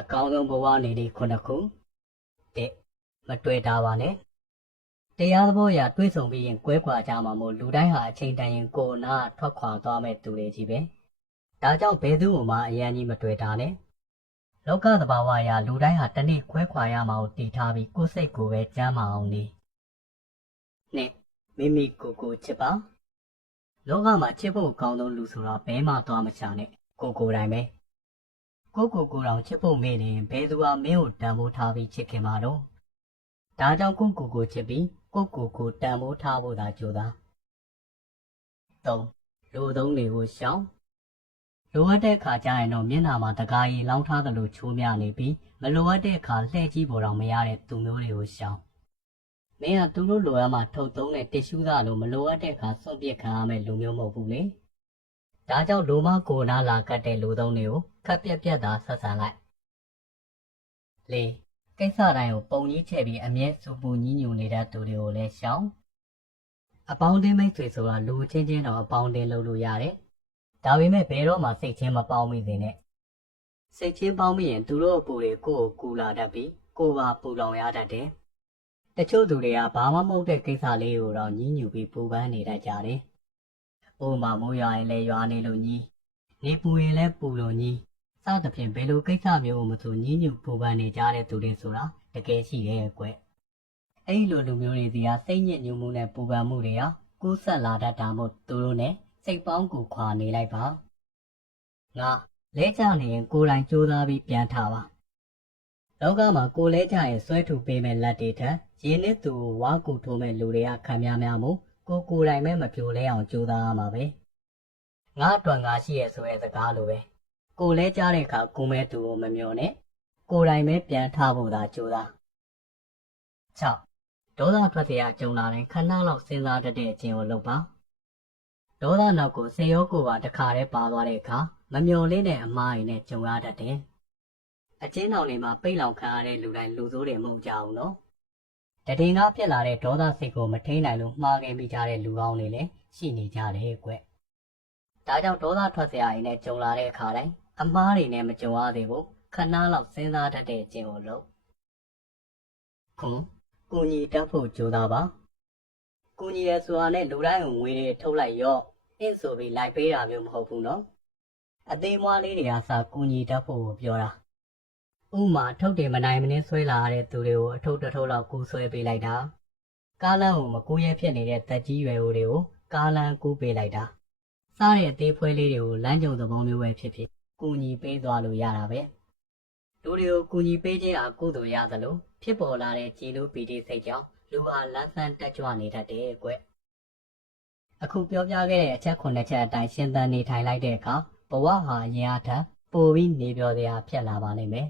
အကောင်းဆုံးဘဝနေလေးခုနှစ်ခုတစ်မတွေ့တာပါနဲ့တရားသဘောအရတွေးဆုံပြီးရင်ကွဲကွာကြမှာမို့လူတိုင်းဟာအချိန်တန်ရင်ကိုယ်နာထွက်ခွာသွားမဲ့သူတွေကြီးပဲဒါကြောင့်ဘယ်သူမှအရန်ကြီးမတွေ့တာနဲ့လောကသဘာဝအရလူတိုင်းဟာတနေ့ခွဲခွာရမှာကိုတည်ထားပြီးကိုယ်စိတ်ကိုပဲကြမ်းမအောင်နေနှစ်မိမိကိုချစ်ပါလောကမှာချစ်ဖို့ကောင်းဆုံးလူဆိုတာဘဲမှသွားမချနဲ့ကိုယ်တိုင်းပဲကိုတောင်ချစ်ဖို့မေ့နေရင်ဘယ်သူဟာမင်းကိုတန်ဖိုးထားပြီးချစ်ခင်မှာတော့ဒါကြောင့်ကိုချစ်ပြီးကိုတန်ဖိုးထားဖို့သာကြိုးစား၃လူသုံးတွေကိုရှောင်လိုအပ်တဲ့အခါကျရင်တော့မျက်နှာမှာတကားရီလောင်းထားသလိုချိုးမြနေပြီးမလိုအပ်တဲ့အခါလှည့်ကြည့်ပေါ်တော့မရတဲ့သူမျိုးတွေကိုရှောင်မင်းကသူတို့လိုအပ်မှထုတ်သုံးတဲ့တစ်ရှူးသားလိုမလိုအပ်တဲ့အခါစွန့်ပစ်ခံရမယ့်လူမျိုးမဟုတ်ဘူးလေဒါကြောင့်လိုမကိုနာလာကတ်တဲ့လူသုံးတွေကိုခက်ပြက်သာဆက်ဆံလိုက်၄ကိစ္စတိုင်းကိုပုံကြီးချဲ့ပြီးအမျက်စူပူညှဉ်းညူနေတဲ့သူတွေကိုလည်းရှောင်အပေါင်းအသင်းမိတ်ဆွေဆိုတာလူချင်းချင်းတော့အပေါင်းအသင်းလုပ်လို့ရတယ်ဒါပေမဲ့ဘယ်တော့မှစိတ်ချင်းမပေါင်းမိစေနဲ့စိတ်ချင်းပေါင်းမိရင်သူတို့အပူတွေကိုယ်ကိုကူလာတတ်ပြီးကိုယ်ပါပူလောင်ရတတ်တယ်တချို့သူတွေကဘာမှမဟုတ်တဲ့ကိစ္စလေးကိုတော့ညှဉ်းညူပြီးပူပန်းနေတတ်ကြတယ်။အိုးမှာမိုးရွာရင်လည်းရွာနေလို့ညီနေပူရင်လည်းပူလို့ညီစသဖြင့်ဘယ်လိုကိစ္စမျိုးကိုမဆိုညှဉ်းညူပူပန်းနေကြတဲ့သူတွေဆိုတာတကယ်ရှိရဲ့ကွ။အဲ့လိုလူမျိုးတွေစီကစိတ်ညစ်ညူမှုနဲ့ပူပန်မှုတွေဟာကူးဆက်လာတတ်တာမို့သူတို့နဲ့စိတ်ပေါင်းကူခွာနေလိုက်ပါ။ငါလဲကျနေရင်ကိုယ်တိုင်ကြိုးစားပြီးပြန်ထားပါ။လောကမှာကိုလဲကျရင်ဆွဲထုတ်ပေးမဲ့လက်တွေထက်ရင်းနှစ်သူကိုဝါကူထိုးမဲ့လူတွေကခံများမှုကိုယ်တိုင်ပဲမပြိုလဲအောင်ကြိုးစားရမှာပဲငါအတွက်ငါရှိရဲ့ဆိုတဲ့စကားလိုပဲကိုလဲကြားတဲ့အခါကိုမဲသူကိုမမျောနဲ့ကိုယ်တိုင်ပဲပြန်ထားဖို့သာကြိုးစား6ဒေါသထွက်တဲ့အကြုံလာတဲ့ခဏလောက်စဉ်းစားတတ်တဲ့အခြင်းကိုလုပ်ပါဒေါသနောက်ကိုစေရောကိုပါတခါတည်းပါသွားတဲ့အခါမမျော်လင့်တဲ့အမှားတွေနဲ့ကြုံရတတ်တယ်အချင်းတော်တွေမှာပိတ်လောင်ခံရတဲ့လူတိုင်းလူဆိုးတွေမဟုတ်ကြဘူးနော်တည်ငါပြက်လာတဲ့ဒေါသစိတ်ကိုမထိန်နိုင်လို့မှားခဲ့မိကြတဲ့လူကောင်းတွေလည်းရှိနေကြတယ်ကွ။ဒါကြောင့်ဒေါသထွက်စရာတွေနဲ့ကြုံလာတဲ့အခါတိုင်းအမှားတွေနဲ့မကြုံရသေးဘူးခဏလောက်စဉ်းစားတတ်တဲ့အခြင်းကိုလုပ်။ကိုညီတက်ဖို့ကြိုးစားပါ။ကိုညီရဲ့ဆိုတာနဲ့လူတိုင်းကိုငွေတွေထုတ်လိုက်ရော့အင်းဆိုပြီးလိုက်ပေးတာမျိုးမဟုတ်ဘူးနော်။အသေးမွားလေးတွေကစကိုညီတက်ဖို့ပြောတာ။ဥမာထုတ်တယ်မနိုင်မနှင်းဆွဲလာရတဲ့သူတွေကိုအထုပ်တစ်ထုပ်လောက်ကူးဆွဲပေးလိုက်တာကားလမ်းကိုမကူးရဲဖြစ်နေတဲ့တက်ကြီးရွယ်ဦးတွေကိုကားလမ်းကူးပေးလိုက်တာစားတဲ့အသေးဖွဲလေးတွေကိုလမ်းကြုံသဘောမျိုးပဲဖြစ်ဖြစ်ကူညီပေးသွားလို့ရတာပဲလူတွေကိုကူညီပေးခြင်းအကုသိုလ်ရသလိုဖြစ်ပေါ်လာတဲ့ကြည်နူးပီတိစိတ်ကြောင့်လူဟာလန်းဆန်းတက်ကြွနေတတ်တယ်ကွအခုပြောပြခဲ့တဲ့အချက်9ချက်အတိုင်းရှင်းသန်နေထိုင်လိုက်တဲ့အခါဘဝဟာအရင်အထက်ပိုပြီးနေပြောစရာဖြစ်လာပါလိမ့်မယ်